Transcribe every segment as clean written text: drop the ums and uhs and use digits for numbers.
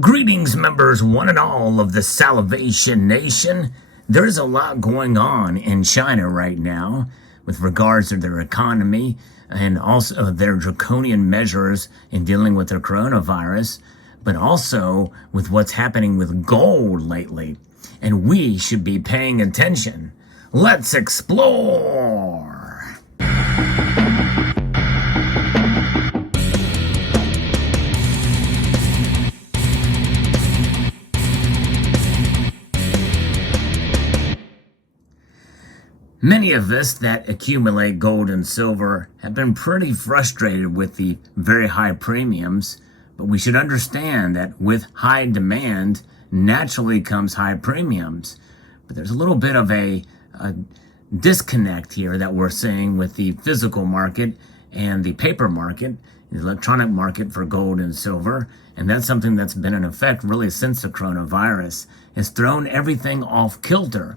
Greetings, members, one and all of the Salvation Nation. There's a lot going on in China right now with regards to their economy and also their draconian measures in dealing with their coronavirus, but also with what's happening with gold lately. And we should be paying attention. Let's explore. Many of us that accumulate gold and silver have been pretty frustrated with the very high premiums, but we should understand that with high demand naturally comes high premiums. But there's a little bit of a disconnect here that we're seeing with the physical market and the paper market, the electronic market for gold and silver, and that's something that's been in effect really since the coronavirus. It's thrown everything off kilter.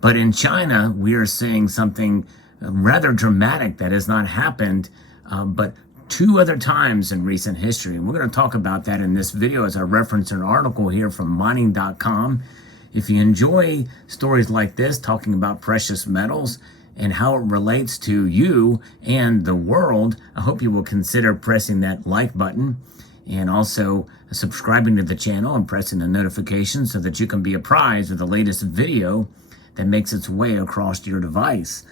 But in China, we are seeing something rather dramatic that has not happened, but two other times in recent history. And we're going to talk about that in this video as I reference an article here from mining.com. If you enjoy stories like this, talking about precious metals and how it relates to you and the world, I hope you will consider pressing that like button and also subscribing to the channel and pressing the notification so that you can be apprised of the latest video that makes its way across your device.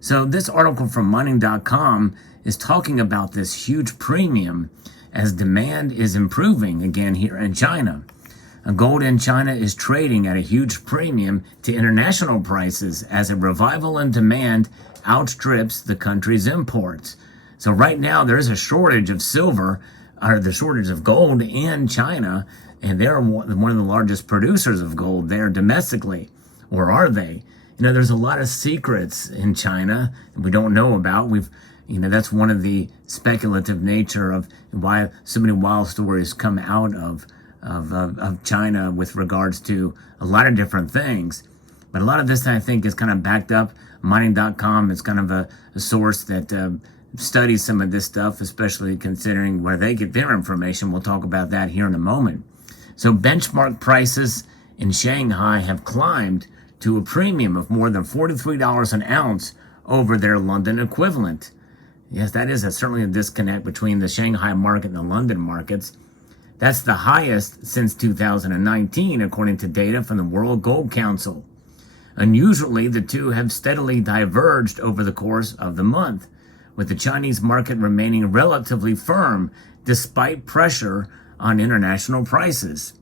So this article from mining.com is talking about this huge premium as demand is improving again here in China. Gold in China is trading at a huge premium to international prices as a revival in demand outstrips the country's imports. So right now there's a shortage of silver, or the shortage of gold in China, and they're one of the largest producers of gold there domestically. Or are they? There's a lot of secrets in China that we don't know about. That's one of the speculative nature of why so many wild stories come out of China with regards to a lot of different things. But a lot of this, I think, is kind of backed up. Mining.com is kind of a source that studies some of this stuff, especially considering where they get their information. We'll talk about that here in a moment. So benchmark prices in Shanghai have climbed to a premium of more than $43 an ounce over their London equivalent. Yes, that is certainly a disconnect between the Shanghai market and the London markets. That's the highest since 2019, according to data from the World Gold Council. Unusually, the two have steadily diverged over the course of the month, with the Chinese market remaining relatively firm despite pressure on international prices.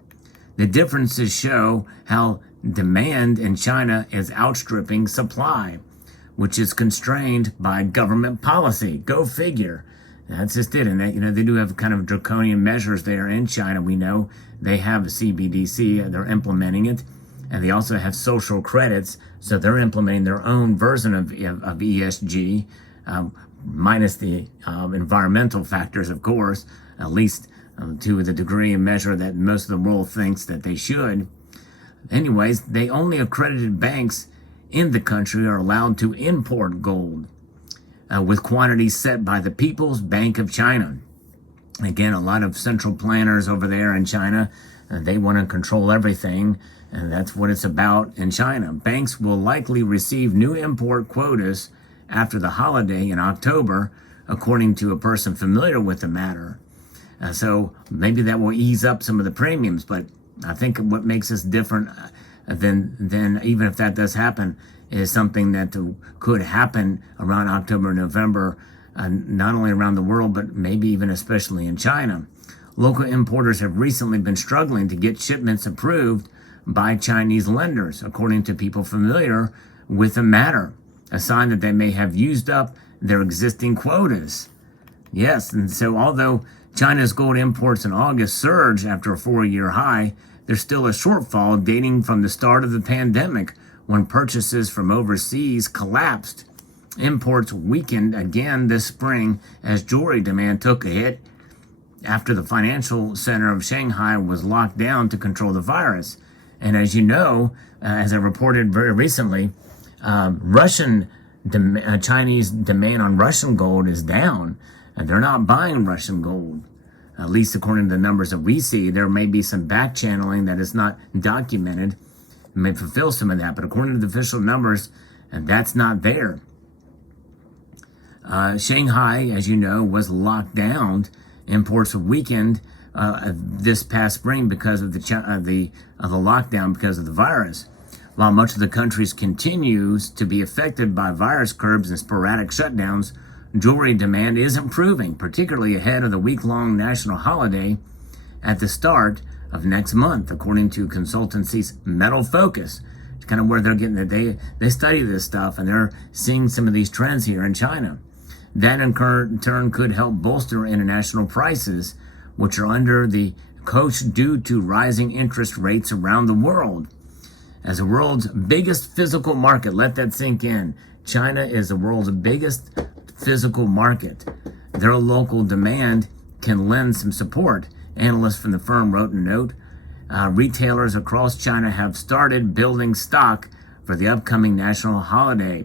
The differences show how demand in China is outstripping supply, which is constrained by government policy. Go figure. That's just it. And they do have kind of draconian measures there in China. We know they have a CBDC, they're implementing it, and they also have social credits, so they're implementing their own version of ESG, minus the environmental factors, of course, at least to the degree and measure that most of the world thinks that they should. Anyways, the only accredited banks in the country are allowed to import gold with quantities set by the People's Bank of China. Again, a lot of central planners over there in China, they want to control everything, and that's what it's about in China. Banks will likely receive new import quotas after the holiday in October, according to a person familiar with the matter. So maybe that will ease up some of the premiums, but I think what makes us different than even if that does happen is something that could happen around October, November, not only around the world, but maybe even especially in China. Local importers have recently been struggling to get shipments approved by Chinese lenders, according to people familiar with the matter, a sign that they may have used up their existing quotas. Yes, and so although China's gold imports in August surged after a 4-year high, there's still a shortfall dating from the start of the pandemic when purchases from overseas collapsed. Imports weakened again this spring as jewelry demand took a hit after the financial center of Shanghai was locked down to control the virus. And as you know, as I reported very recently, Chinese demand on Russian gold is down. And they're not buying Russian gold. At least according to the numbers that we see. There may be some back channeling that is not documented. It may fulfill some of that, but according to the official numbers, that's not there. Shanghai, as you know, was locked down. Imports were weakened this past spring because of the lockdown because of the virus. While much of the country continues to be affected by virus curbs and sporadic shutdowns, jewelry demand is improving, particularly ahead of the week-long national holiday at the start of next month, according to consultancy's Metal Focus. It's kind of where they're getting it. They study this stuff, and they're seeing some of these trends here in China. That in turn could help bolster international prices, which are under the coach due to rising interest rates around the world. As the world's biggest physical market, let that sink in. China is the world's biggest physical market. Their local demand can lend some support. Analysts from the firm wrote in a note, retailers across China have started building stock for the upcoming national holiday.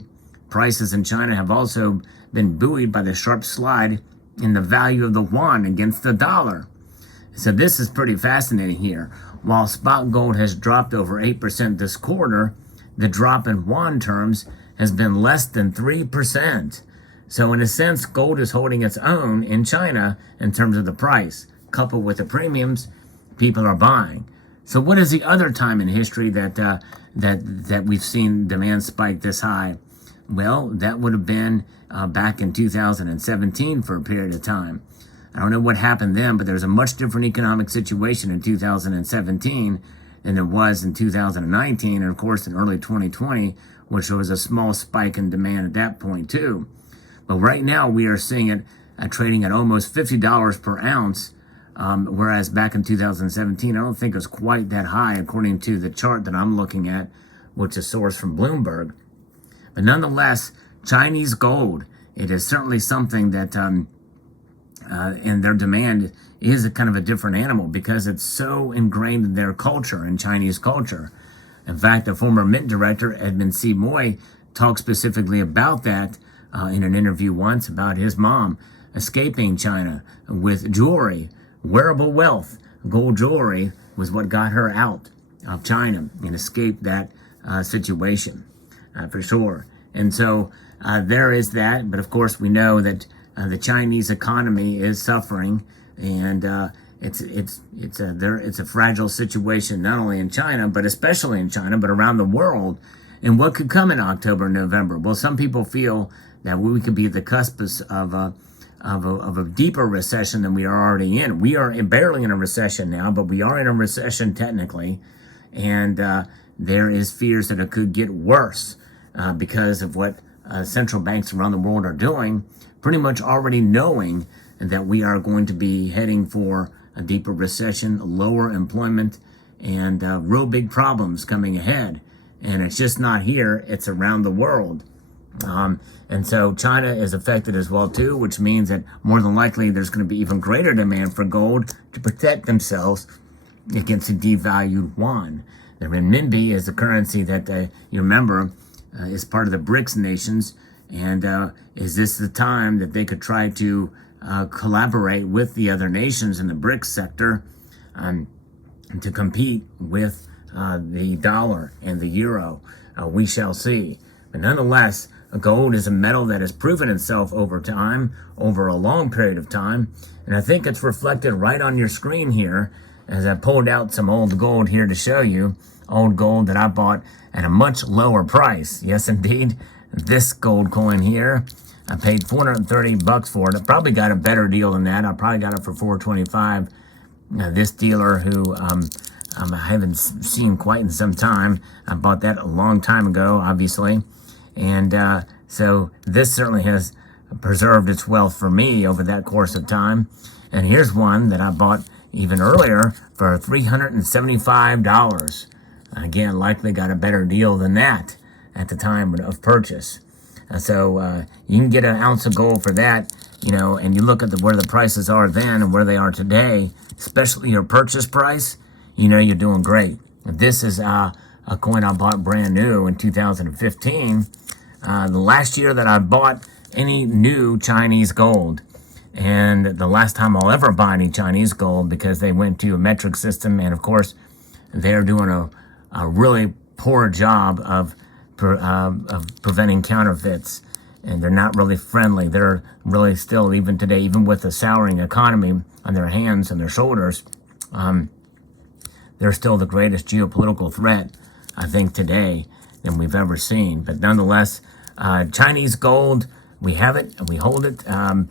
Prices in China have also been buoyed by the sharp slide in the value of the yuan against the dollar. So this is pretty fascinating here. While spot gold has dropped over 8% this quarter, the drop in yuan terms has been less than 3%. So in a sense, gold is holding its own in China in terms of the price. Coupled with the premiums, people are buying. So what is the other time in history that we've seen demand spike this high? Well, that would have been back in 2017 for a period of time. I don't know what happened then, but there's a much different economic situation in 2017 than it was in 2019, and of course in early 2020, which was a small spike in demand at that point too. But right now we are seeing it trading at almost $50 per ounce, whereas back in 2017, I don't think it was quite that high according to the chart that I'm looking at, which is sourced from Bloomberg. But nonetheless, Chinese gold, it is certainly something that, and their demand is a kind of a different animal because it's so ingrained in their culture, in Chinese culture. In fact, the former Mint director, Edmund C. Moy, talked specifically about that in an interview once about his mom escaping China with jewelry, wearable wealth. Gold jewelry was what got her out of China and escaped that situation for sure. And so there is that. But of course, we know that the Chinese economy is suffering, and it's a fragile situation not only in China, but especially in China, but around the world. And what could come in October and November? Well, some people feel that we could be at the cusp of a deeper recession than we are already in. We are barely in a recession now, but we are in a recession technically, and there is fears that it could get worse because of what central banks around the world are doing, pretty much already knowing that we are going to be heading for a deeper recession, lower employment, and real big problems coming ahead. And it's just not here, it's around the world. And so China is affected as well too, which means that more than likely there's going to be even greater demand for gold to protect themselves against the devalued yuan. The renminbi is the currency that you remember is part of the BRICS nations. And is this the time that they could try to collaborate with the other nations in the BRICS sector to compete with the dollar and the euro? We shall see. But nonetheless, gold is a metal that has proven itself over time, over a long period of time. And I think it's reflected right on your screen here as I pulled out some old gold here to show you. Old gold that I bought at a much lower price. Yes, indeed. This gold coin here, I paid $430 for it. I probably got a better deal than that. I probably got it for $425. This dealer who I haven't seen quite in some time, I bought that a long time ago, obviously. And so this certainly has preserved its wealth for me over that course of time. And here's one that I bought even earlier for $375. Again, likely got a better deal than that at the time of purchase. So you can get an ounce of gold for that, you know, and you look at where the prices are then and where they are today, especially your purchase price, you know you're doing great. This is a coin I bought brand new in 2015, the last year that I bought any new Chinese gold. And the last time I'll ever buy any Chinese gold, because they went to a metric system, and of course they're doing a really poor job of preventing counterfeits, and they're not really friendly. They're really still, even today, even with the souring economy on their hands and their shoulders, they're still the greatest geopolitical threat, I think, today than we've ever seen. But nonetheless, Chinese gold, we have it and we hold it. I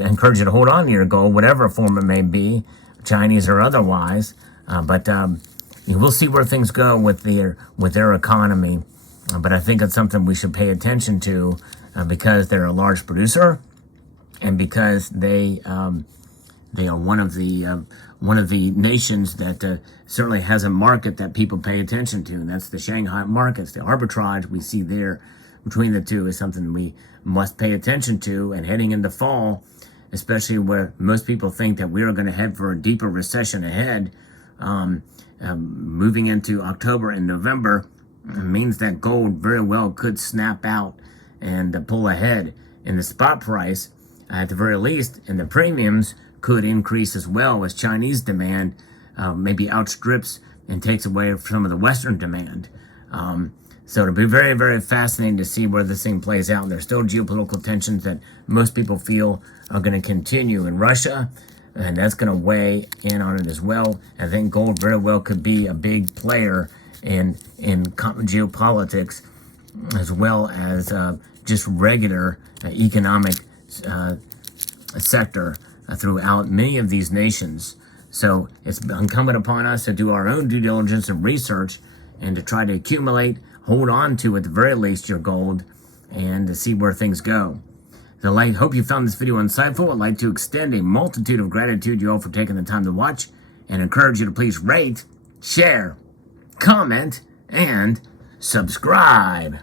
encourage you to hold on to your gold, whatever form it may be, Chinese or otherwise. But we'll see where things go with their economy. But I think it's something we should pay attention to because they're a large producer, and because they are one of the nations that certainly has a market that people pay attention to, and that's the Shanghai markets. The arbitrage we see there between the two is something we must pay attention to. And heading into fall, especially where most people think that we are going to head for a deeper recession ahead, moving into October and November means that gold very well could snap out and pull ahead in the spot price at the very least, and the premiums could increase as well as Chinese demand maybe outstrips and takes away some of the Western demand. So it'll be very, very fascinating to see where this thing plays out. And there's still geopolitical tensions that most people feel are going to continue in Russia, and that's going to weigh in on it as well. I think gold very well could be a big player in geopolitics, as well as just regular economic sector throughout many of these nations. So it's incumbent upon us to do our own due diligence and research, and to try to accumulate, hold on to at the very least your gold, and to see where things go. So I hope you found this video insightful. I'd like to extend a multitude of gratitude to you all for taking the time to watch, and encourage you to please rate, share, comment, and subscribe.